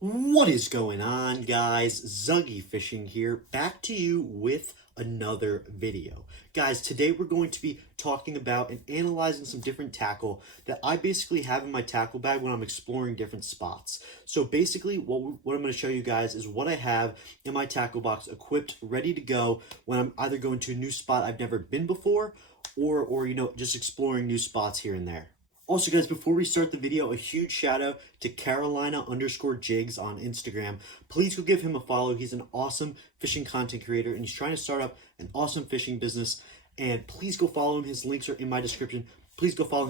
What is going on, guys? Zuggy Fishing here, back to you with another video. Guys, today we're going to be talking about and analyzing some different tackle that I basically have in my tackle bag when I'm exploring different spots. So basically what I'm going to show you guys is what I have in my tackle box equipped, ready to go when I'm either going to a new spot I've never been before or just exploring new spots here and there. Also, guys, before we start the video, a huge shout out to Carolina_Jigs on Instagram. Please go give him a follow. He's an awesome fishing content creator, and he's trying to start up an awesome fishing business. And please go follow him. His links are in my description. Please go follow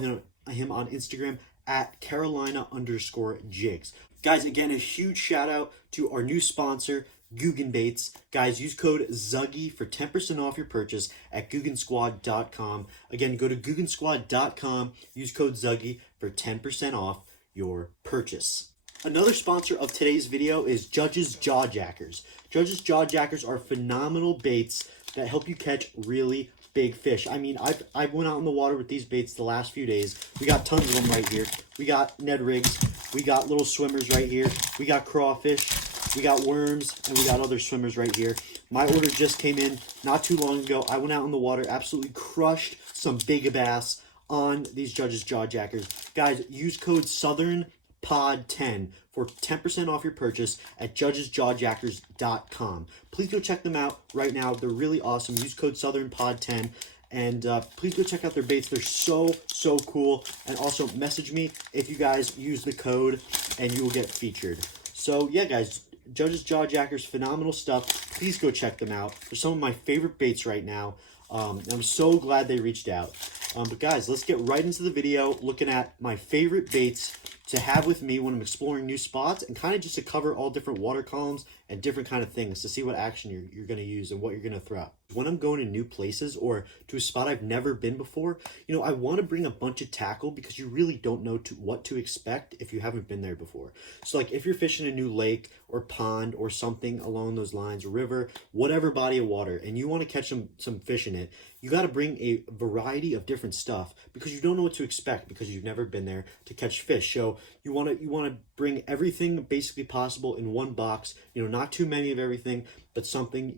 him on Instagram at Carolina_Jigs. Guys, again, a huge shout out to our new sponsor, Jerkbaits. Guys, use code ZUGGY for 10% off your purchase at GuggenSquad.com. Again, go to GuggenSquad.com, use code ZUGGY for 10% off your purchase. Another sponsor of today's video is Judge's Jawjackers. Judge's Jawjackers are phenomenal baits that help you catch really big fish. I mean, I've went out in the water with these baits the last few days. We got tons of them right here. We got Ned rigs. We got little swimmers right here. We got crawfish. We got worms, and we got other swimmers right here. My order just came in not too long ago. I went out in the water, absolutely crushed some big bass on these Judge's Jawjackers. Guys, use code SouthernPod10 for 10% off your purchase at judgesjawjackers.com. Please go check them out right now. They're really awesome. Use code SouthernPod10. And please go check out their baits. They're so cool. And also message me if you guys use the code and you will get featured. So yeah, guys, Judge's Jawjackers, phenomenal stuff. Please go check them out. They're some of my favorite baits right now. I'm so glad they reached out. But guys, let's get right into the video, looking at my favorite baits to have with me when I'm exploring new spots, and kind of just to cover all different water columns and different kind of things to see what action you're going to use and what you're going to throw. When I'm going to new places or to a spot I've never been before, I want to bring a bunch of tackle because you really don't know what to expect if you haven't been there before. So like if you're fishing a new lake or pond or something along those lines, river, whatever body of water, and you want to catch some fish in it, you got to bring a variety of different stuff because you don't know what to expect because you've never been there to catch fish. So you want to bring everything basically possible in one box, not too many of everything, but something,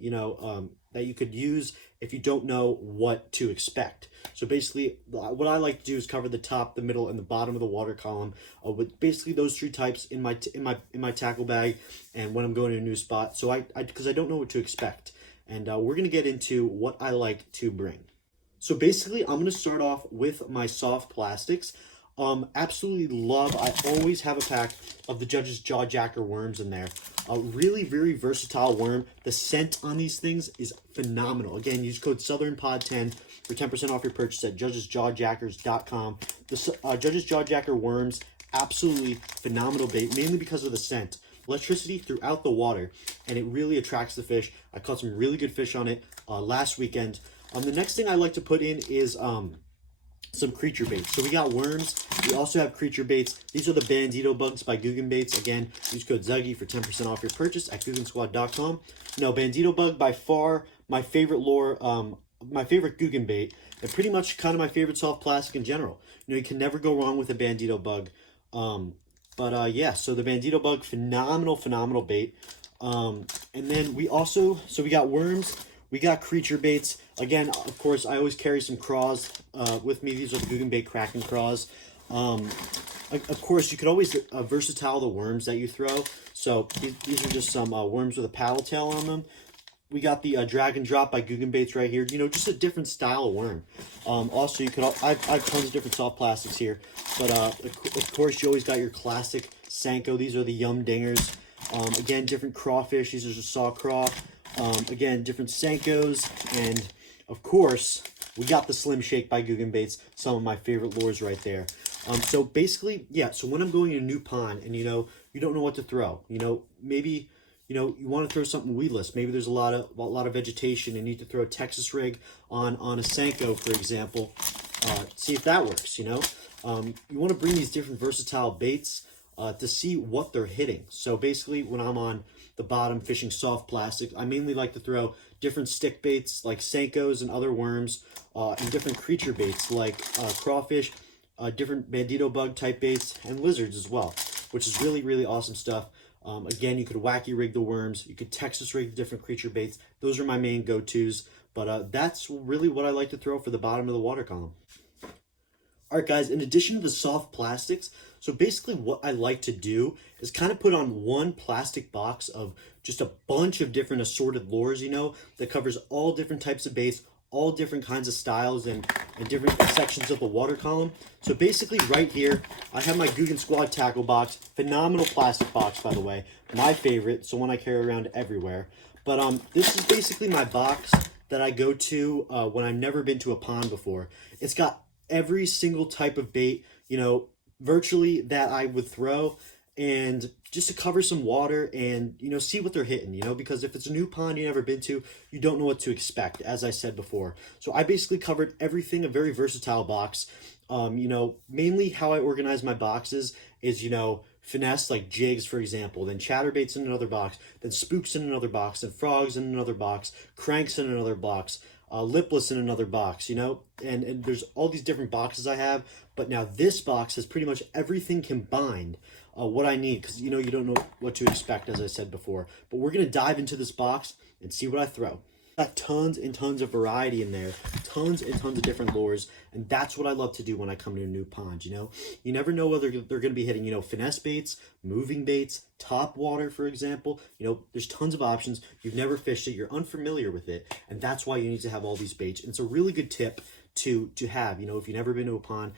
that you could use if you don't know what to expect. So basically what I like to do is cover the top, the middle, and the bottom of the water column with basically those three types in my tackle bag and when I'm going to a new spot. So because I don't know what to expect. And we're going to get into what I like to bring. So basically, I'm going to start off with my soft plastics. Absolutely love, I always have a pack of the Judge's Jawjacker worms in there. A really very versatile worm. The scent on these things is phenomenal. Again, use code SouthernPod10 for 10% off your purchase at judgesjawjackers.com. The Judge's Jawjacker worms, absolutely phenomenal bait, mainly because of the scent. Electricity throughout the water, and it really attracts the fish. I caught some really good fish on it last weekend. The next thing I like to put in is some creature baits. So we got worms. We also have creature baits. These are the Bandito bugs by Jerkbaits. Again, use code ZUGGY for 10% off your purchase at GuggenSquad.com. No, Bandito bug by far my favorite lure, my favorite Jerkbait, and pretty much kind of my favorite soft plastic in general. You can never go wrong with a Bandito bug. But yeah, so the Bandito bug, phenomenal bait. And then we got worms, we got creature baits. Again, of course, I always carry some craws with me. These are the Jerkbait Kraken craws. Of course, you could always versatile the worms that you throw. So these are just some worms with a paddle tail on them. We got the Drag and Drop by Jerkbaits right here. Just a different style of worm. Also, you could I have tons of different soft plastics here, but of course, you always got your classic Senko. These are the Yum Dingers. Again, different crawfish. These are just saw craw. Again, different Senkos, and of course, we got the Slim Shake by Jerkbaits. Some of my favorite lures right there. So basically, yeah. So when I'm going to a new pond, and you don't know what to throw, maybe. You want to throw something weedless. Maybe there's a lot of vegetation and you need to throw a Texas rig on a Senko, for example. See if that works, You want to bring these different versatile baits to see what they're hitting. So basically, when I'm on the bottom fishing soft plastic, I mainly like to throw different stick baits like Senkos and other worms, and different creature baits like crawfish, different Bandito bug type baits, and lizards as well, which is really awesome stuff. Again, you could wacky rig the worms. You could Texas rig the different creature baits. Those are my main go-tos. But that's really what I like to throw for the bottom of the water column. All right, guys, in addition to the soft plastics, so basically what I like to do is kind of put on one plastic box of just a bunch of different assorted lures, that covers all different types of baits, all different kinds of styles and different sections of the water column. So basically right here, I have my Guggen Squad tackle box, phenomenal plastic box, by the way, my favorite, so one I carry around everywhere. But this is basically my box that I go to when I've never been to a pond before. It's got every single type of bait, virtually that I would throw, and just to cover some water and, see what they're hitting, because if it's a new pond you've never been to, you don't know what to expect, as I said before. So I basically covered everything, a very versatile box. Mainly how I organize my boxes is, finesse, like jigs, for example, then chatterbaits in another box, then spooks in another box, then frogs in another box, cranks in another box, lipless in another box, and there's all these different boxes I have. But now this box has pretty much everything combined, what I need, because you don't know what to expect, as I said before. But we're going to dive into this box and see what I throw. Got tons and tons of variety in there, tons and tons of different lures, and that's what I love to do when I come to a new pond. You never know whether they're going to be hitting, finesse baits, moving baits, top water, for example. There's tons of options. You've never fished it, you're unfamiliar with it, and that's why you need to have all these baits. And it's a really good tip to have. If you've never been to a pond,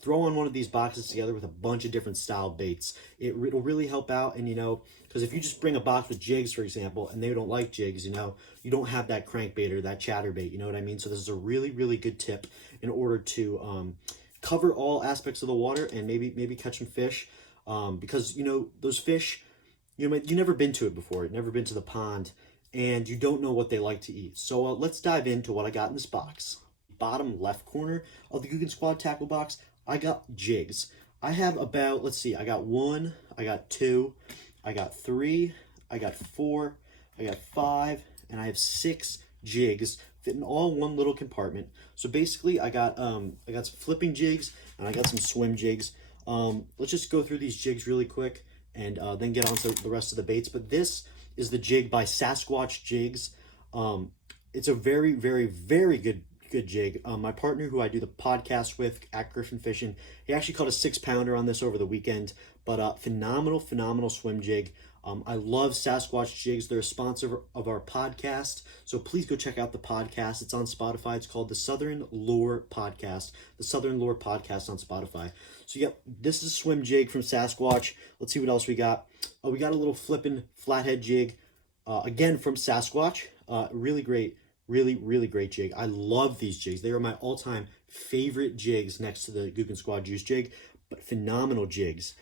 throw on one of these boxes together with a bunch of different style baits. It'll really help out. And because if you just bring a box with jigs, for example, and they don't like jigs, you don't have that crankbait or that chatterbait, you know what I mean? So this is a really, really good tip in order to cover all aspects of the water and maybe catch some fish, because those fish, you've never been to it before, you've never been to the pond, and you don't know what they like to eat. So let's dive into what I got in this box. Bottom left corner of the Guggen Squad tackle box, I got jigs. I have about, let's see, I got 1, I got 2, I got 3, I got 4, I got 5, and I have 6 jigs fitting all in one little compartment. So basically I got some flipping jigs and I got some swim jigs. Let's just go through these jigs really quick and then get on to the rest of the baits. But this is the jig by Sasquatch Jigs. It's a very, very, very good jig. My partner who I do the podcast with at Griffin Fishing, he actually caught a 6-pounder on this over the weekend. But phenomenal swim jig. I love Sasquatch Jigs. They're a sponsor of our podcast, so please go check out the podcast. It's on Spotify. It's called the Southern Lure Podcast. The Southern Lure Podcast on Spotify. So yep, this is a swim jig from Sasquatch. Let's see what else we got. Oh, we got a little flipping flathead jig, again from Sasquatch. Really great. Really great jig. I love these jigs. They are my all-time favorite jigs next to the Guggen Squad Juice jig, but phenomenal jigs.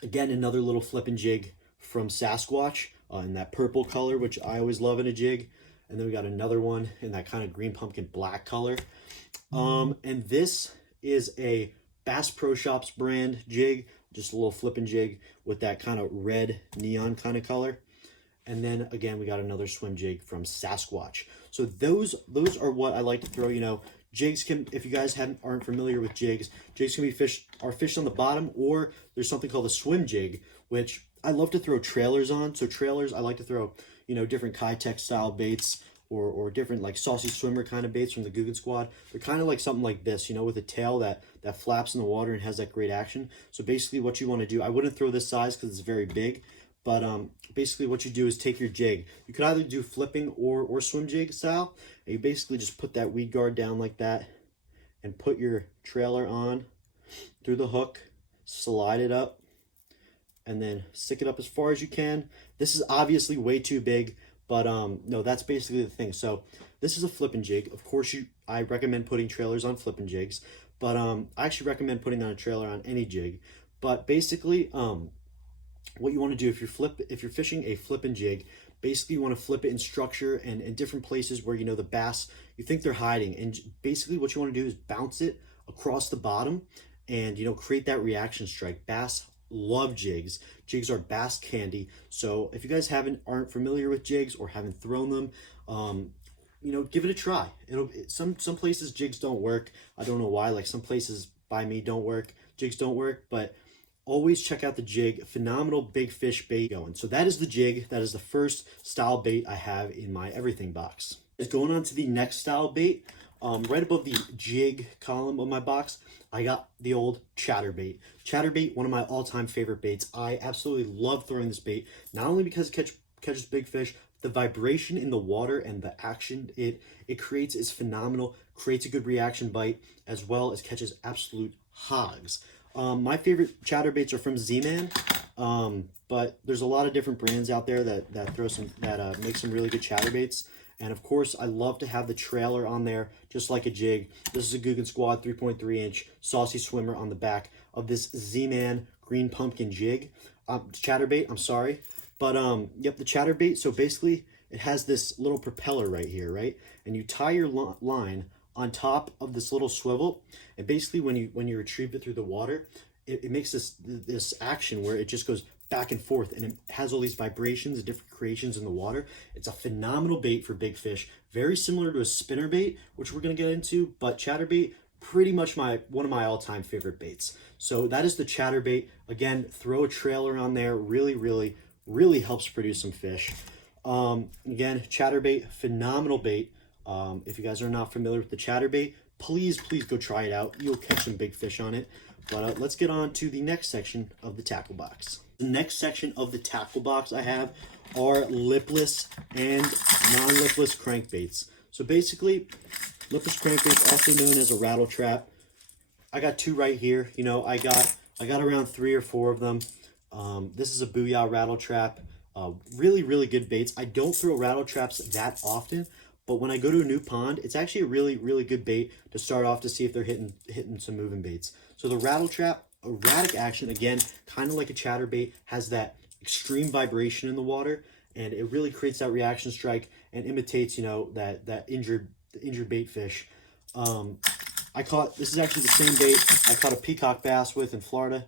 Again, another little flipping jig from Sasquatch in that purple color, which I always love in a jig. And then we got another one in that kind of green pumpkin black color. And this is a Bass Pro Shops brand jig, just a little flipping jig with that kind of red neon kind of color. And then again, we got another swim jig from Sasquatch. So those are what I like to throw. Jigs can, if you guys aren't familiar with jigs can be fished on the bottom, or there's something called a swim jig, which I love to throw trailers on. So trailers, I like to throw, different Kitech style baits or different like saucy swimmer kind of baits from the Guggen Squad. They're kind of like something like this, with a tail that flaps in the water and has that great action. So basically what you want to do, I wouldn't throw this size because it's very big, but basically what you do is take your jig. You could either do flipping or swim jig style. And you basically just put that weed guard down like that and put your trailer on through the hook, slide it up, and then stick it up as far as you can. This is obviously way too big, but no, that's basically the thing. So this is a flipping jig. Of course, I recommend putting trailers on flipping jigs, but I actually recommend putting on a trailer on any jig. But basically, what you want to do if you're fishing a flipping jig, basically you want to flip it in structure and in different places where the bass, you think they're hiding, and basically what you want to do is bounce it across the bottom and create that reaction strike. Bass love jigs. Jigs are bass candy. So if you guys aren't familiar with jigs or haven't thrown them, give it a try. Some places jigs don't work. I don't know why. Like some places by me don't work. Jigs don't work, but always check out the Jig. Phenomenal big fish bait going. So that is the Jig. That is the first style bait I have in my everything box. Going on to the next style bait. Right above the Jig column of my box, I got the old Chatterbait. Chatterbait, one of my all-time favorite baits. I absolutely love throwing this bait, not only because it catches big fish, the vibration in the water and the action it creates is phenomenal. Creates a good reaction bite, as well as catches absolute hogs. My favorite Chatterbaits are from Z-Man, but there's a lot of different brands out there that make some really good Chatterbaits. And of course, I love to have the trailer on there, just like a Jig. This is a Guggen Squad 3.3 inch saucy swimmer on the back of this Z-Man green pumpkin jig. Chatterbait, I'm sorry. But yep, the Chatterbait. So basically, it has this little propeller right here, right? And you tie your line on top of this little swivel, and basically when you retrieve it through the water, it makes this action where it just goes back and forth, and it has all these vibrations and different creations in the water. It's a phenomenal bait for big fish, very similar to a spinnerbait, which we're going to get into, but Chatterbait, pretty much one of my all-time favorite baits. So that is the Chatterbait. Again, throw a trailer on there, really helps produce some fish. Again, Chatterbait, phenomenal bait. If you guys are not familiar with the Chatterbait, please go try it out. You'll catch some big fish on it. But let's get on to the next section of the tackle box. The next section of the tackle box I have are lipless and non-lipless crankbaits. So basically, lipless crankbaits, also known as a rattle trap. I got two right here. You know, I got around 3 or 4 of them. This is a Booyah rattle trap. Really good baits. I don't throw rattle traps that often, but when I go to a new pond, it's actually a really good bait to start off to see if they're hitting some moving baits. So the rattle trap, erratic action, again, kind of like a Chatterbait, has that extreme vibration in the water, and it really creates that reaction strike and imitates, you know, that injured bait fish. This is actually the same bait I caught a peacock bass with in Florida.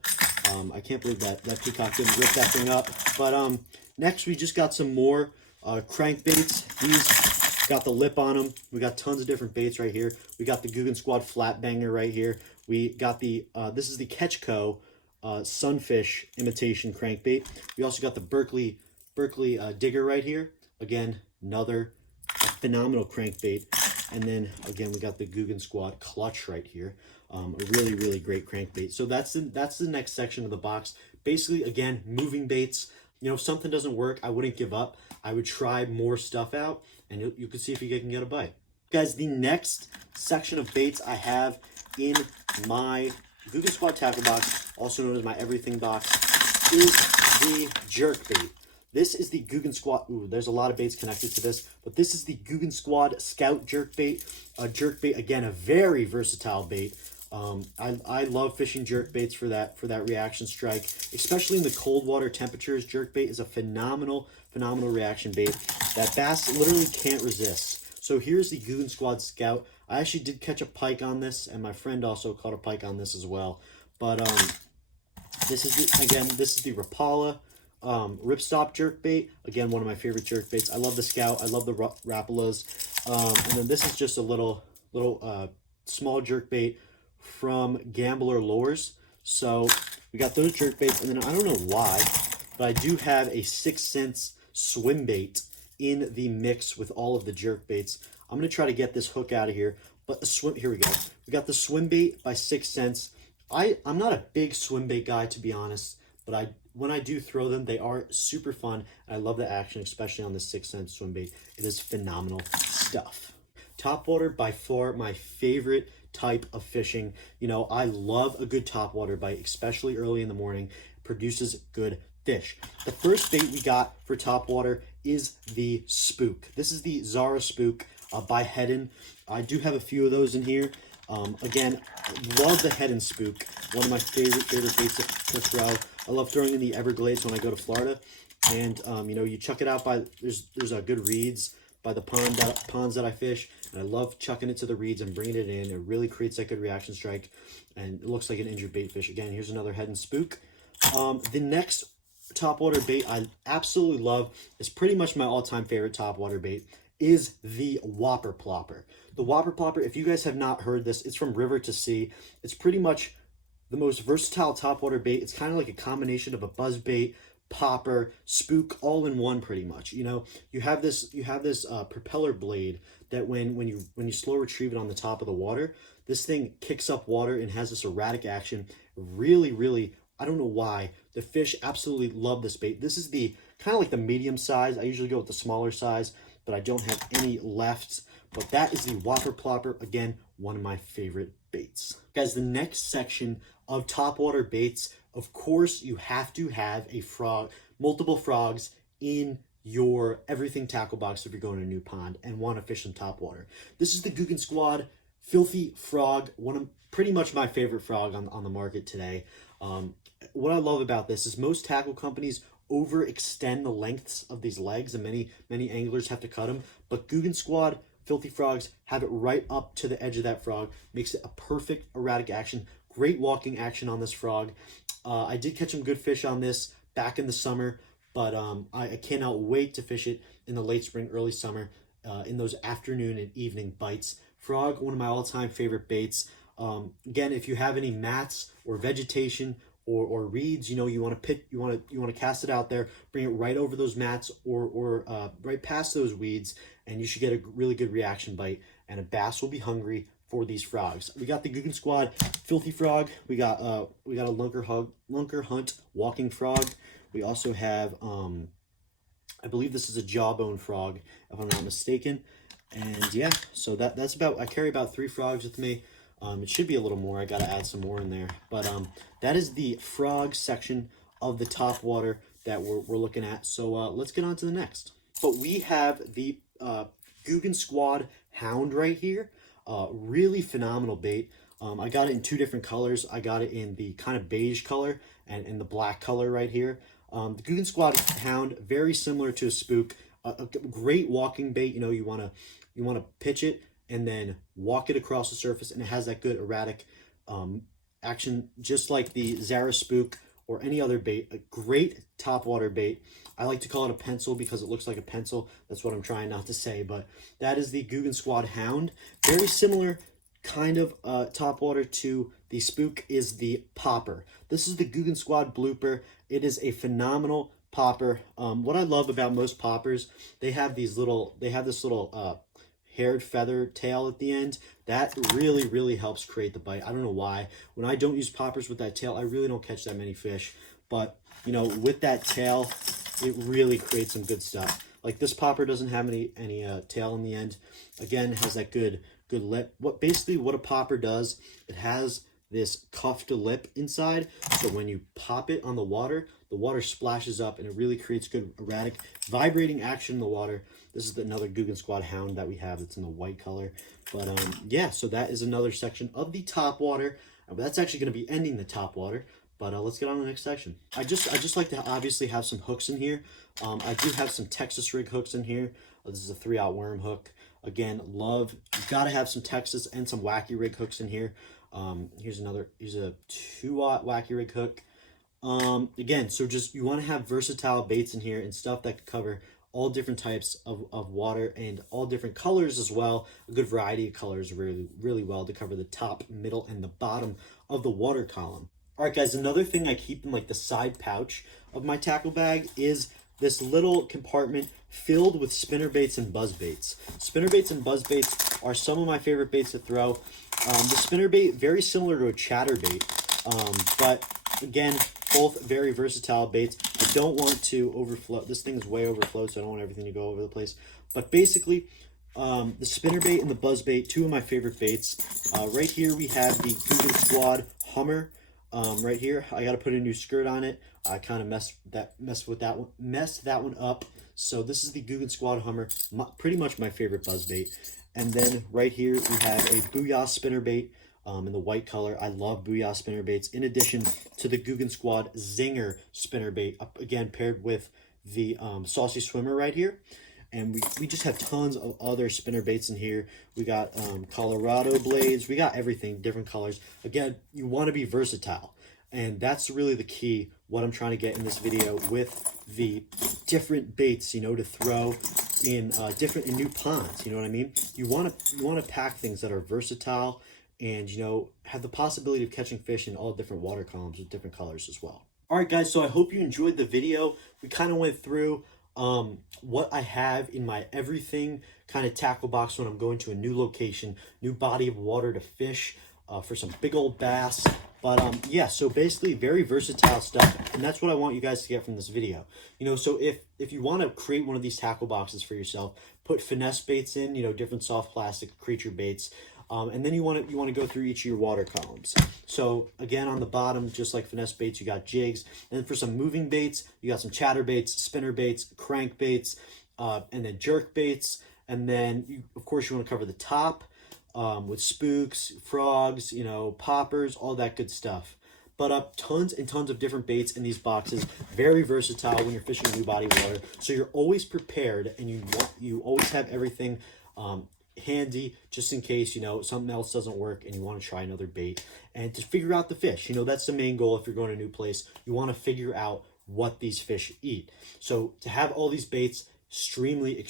I can't believe that peacock didn't rip that thing up. But next we just got some more crankbaits. These got the lip on them. We got tons of different baits right here. We got the Guggen Squad flat banger right here. We got the this is the Ketchco sunfish imitation crankbait. We also got the Berkeley digger right here. Again, another phenomenal crankbait. And then again, we got the Guggen Squad clutch right here. A really great crankbait. So that's the next section of the box. Basically, again, moving baits. You know, if something doesn't work, I wouldn't give up. I would try more stuff out, and you can see if you can get a bite. Guys, the next section of baits I have in my Guggen Squad tackle box, also known as my everything box, is the Jerkbait. This is the Guggen Squad. Ooh, there's a lot of baits connected to this, but this is the Guggen Squad Scout Jerkbait. Jerkbait, again, a very versatile bait. I love fishing jerkbaits for that reaction strike, especially in the cold water temperatures. Jerkbait is a phenomenal reaction bait that bass literally can't resist. So here's the Guggen Squad Scout. I actually did catch a pike on this, and my friend also caught a pike on this as well. But this is the Rapala ripstop jerkbait. Again, one of my favorite jerkbaits. I love the Scout. I love the Rapalas. And then this is just a little small jerkbait from Gambler Lures. So we got those jerkbaits, and then I don't know why, but I do have a 6 cents swim bait in the mix with all of the jerkbaits. I'm gonna try to get this hook out of here, but here we go. We got the swim bait by 6 cents. I'm not a big swim bait guy, to be honest, but when I do throw them, they are super fun. And I love the action, especially on the 6 cent swim bait. It is phenomenal stuff. Topwater, by far my favorite type of fishing. You know, I love a good topwater bite, especially early in the morning. It produces good fish. The first bait we got for topwater is the Spook. This is the Zara Spook by Heddon. I do have a few of those in here. Again, love the Heddon Spook. One of my favorite baits to throw. I love throwing in the Everglades when I go to Florida. And, you know, you chuck it out by, there's a good reeds by the ponds that I fish. And I love chucking it to the reeds and bringing it in. It really creates that good reaction strike. And it looks like an injured bait fish. Again, here's another Heddon Spook. The next topwater bait I absolutely love, is pretty much my all-time favorite topwater bait, is the Whopper Plopper. The Whopper Plopper, if you guys have not heard this, it's from River to Sea. It's pretty much the most versatile topwater bait. It's kind of like a combination of a buzzbait, popper, spook, all in one pretty much. You know, you have this propeller blade that when you slow retrieve it on the top of the water, this thing kicks up water and has this erratic action. Really, I don't know why, the fish absolutely love this bait. This is the kind of like the medium size. I usually go with the smaller size, but I don't have any left. But that is the Whopper Plopper. Again, one of my favorite baits. Guys, the next section of topwater baits, of course, you have to have a frog, multiple frogs in your everything tackle box if you're going to a new pond and want to fish some topwater. This is the Guggen Squad Filthy Frog, one of pretty much my favorite frog on the market today. What I love about this is most tackle companies overextend the lengths of these legs, and many anglers have to cut them. But Guggen Squad Filthy Frogs have it right up to the edge of that frog, makes it a perfect erratic action. Great walking action on this frog. I did catch some good fish on this back in the summer, but I cannot wait to fish it in the late spring, early summer, in those afternoon and evening bites. Frog, one of my all-time favorite baits. Again, if you have any mats or vegetation or reeds, you know, you want to cast it out there, bring it right over those mats or right past those weeds, and you should get a really good reaction bite, and a bass will be hungry for these frogs. We got the Guggen Squad Filthy Frog. We got a Lunker Hunt Walking Frog. We also have I believe this is a Jawbone Frog, if I'm not mistaken. And yeah, so that's about, I carry about 3 frogs with me. It should be a little more. I got to add some more in there. But that is the frog section of the topwater that we're looking at. So let's get on to the next. But we have the Guggen Squad Hound right here. Really phenomenal bait. I got it in 2 different colors. I got it in the kind of beige color and in the black color right here. The Guggen Squad Hound, very similar to a spook. A great walking bait. You know, you want to pitch it and then walk it across the surface, and it has that good erratic action, just like the Zara Spook or any other bait. A great topwater bait. I like to call it a pencil because it looks like a pencil. That's what I'm trying not to say, but that is the Guggen Squad Hound. Very similar kind of topwater to the spook is the popper. This is the Guggen Squad Blooper. It is a phenomenal popper. What I love about most poppers, they have this little haired feather tail at the end. That really helps create the bite. I don't know why. When I don't use poppers with that tail, I really don't catch that many fish. But, you know, with that tail, it really creates some good stuff. Like this popper doesn't have any tail in the end. Again, has that good lip. What a popper does, it has this cuffed lip inside. So when you pop it on the water splashes up, and it really creates good erratic vibrating action in the water. This is another Guggen Squad Hound that we have. It's in the white color. But yeah, so that is another section of the topwater. That's actually going to be ending the topwater. But let's get on to the next section. I just like to obviously have some hooks in here. I do have some Texas rig hooks in here. This is a 3/0 worm hook. Again, you gotta have some Texas and some wacky rig hooks in here. Here's a 2/0 wacky rig hook. Again, so just, you want to have versatile baits in here and stuff that could cover all different types of water and all different colors as well. A good variety of colors really well to cover the top, middle, and the bottom of the water column. All right, guys, another thing I keep in like the side pouch of my tackle bag is this little compartment filled with spinnerbaits and buzzbaits. Spinnerbaits and buzzbaits are some of my favorite baits to throw. The spinnerbait, very similar to a chatterbait, but again, both very versatile baits. I don't want to overflow. This thing is way overflowed, so I don't want everything to go over the place. But basically, the spinnerbait and the buzzbait, 2 of my favorite baits. Right here we have the Guggen Squad Hummer. Right here, I got to put a new skirt on it. I kind of messed that one up. So this is the Guggen Squad Hummer, pretty much my favorite buzzbait. And then right here we have a Booyah spinnerbait in the white color. I love Booyah spinnerbaits. In addition to the Guggen Squad Zinger spinnerbait, again paired with the Saucy Swimmer right here. And we just have tons of other spinnerbaits in here. We got Colorado blades. We got everything, different colors. Again, you want to be versatile. And that's really the key, what I'm trying to get in this video with the different baits, you know, to throw in new ponds. You know what I mean? You want to pack things that are versatile and, you know, have the possibility of catching fish in all different water columns with different colors as well. All right, guys, so I hope you enjoyed the video. We kind of went through what I have in my everything kind of tackle box when I'm going to a new location, new body of water to fish for some big old bass. But yeah, so basically very versatile stuff, and that's what I want you guys to get from this video. You know, so if you want to create one of these tackle boxes for yourself, put finesse baits in, you know, different soft plastic creature baits, and then you want to go through each of your water columns. So again, on the bottom, just like finesse baits, you got jigs, and for some moving baits, you got some chatterbaits, spinnerbaits, crankbaits, and then jerkbaits, and then of course you want to cover the top with spooks, frogs, you know, poppers, all that good stuff. But tons and tons of different baits in these boxes. Very versatile when you're fishing a new body of water. So you're always prepared, and you always have everything handy just in case, you know, something else doesn't work and you want to try another bait. And to figure out the fish, you know, that's the main goal. If you're going to a new place, you want to figure out what these fish eat. So to have all these baits, extremely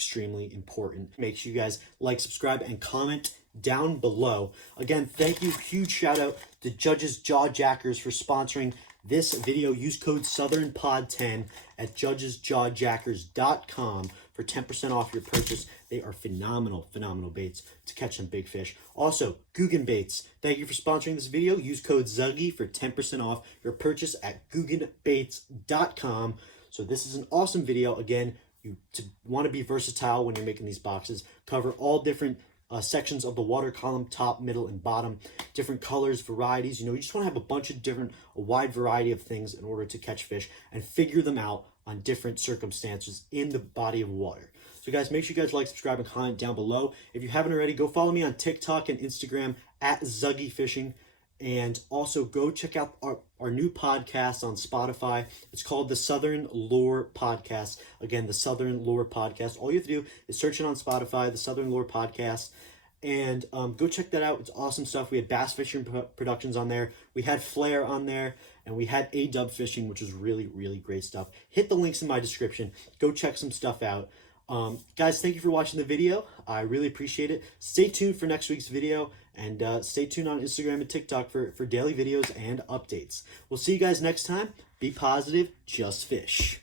important. Make sure you guys like, subscribe, and comment down below. Again, thank you. Huge shout out to Judge's Jaw Jackers for sponsoring this video. Use code SouthernPod10 at judgesjawjackers.com for 10% off your purchase. They are phenomenal baits to catch some big fish. Also, Guggen Baits, thank you for sponsoring this video. Use code ZUGGY for 10% off your purchase at guggenbaits.com. So this is an awesome video. Again, you want to be versatile when you're making these boxes. Cover all different sections of the water column, top, middle, and bottom, different colors, varieties. You know, you just want to have a bunch of different, a wide variety of things in order to catch fish and figure them out on different circumstances in the body of water. So guys, make sure you guys like, subscribe, and comment down below. If you haven't already, go follow me on TikTok and Instagram at Zuggy Fishing. And also go check out our new podcast on Spotify. It's called the Southern Lure Podcast. Again, the Southern Lure Podcast. All you have to do is search it on Spotify, the Southern Lure Podcast, and go check that out. It's awesome stuff. We had Bass Fishing Productions on there. We had Flair on there, and we had A-Dub Fishing, which is really great stuff. Hit the links in my description. Go check some stuff out. Guys, thank you for watching the video. I really appreciate it. Stay tuned for next week's video, and stay tuned on Instagram and TikTok for daily videos and updates. We'll see you guys next time. Be positive, just fish.